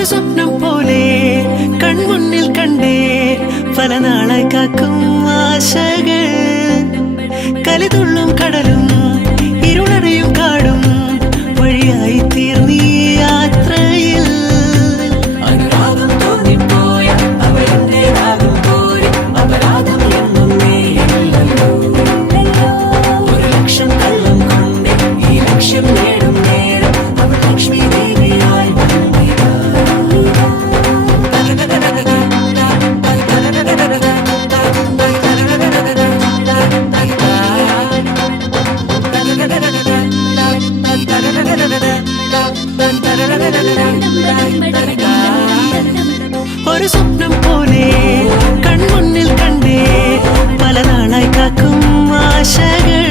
ഒരു സ്വപ്നം പോലെ കൺമുന്നിൽ കണ്ടേ പല നാളായി കാക്കും ആശകൾ കലിതുള്ളും കടലും ഇരുളടയും കാടും വഴിയായി തീർന്നീ യാത്രയിൽ അനുരാഗം തോന്നിപ്പോയ അവരെന്റേതാകും പോലെ അപരാധം എന്നും നീയല്ലോ ഒരു ലക്ഷം കള്ളം കൊണ്ട് ഈ ലക്ഷ്യം നേടും നേരം അവൾ ലക്ഷ്മി ദേവിയായി വന്നിതാ ഒരു സ്വപ്നം പോലെ കൺമുന്നിൽ കണ്ടേ പല നാളായി കാക്കും ആശകൾ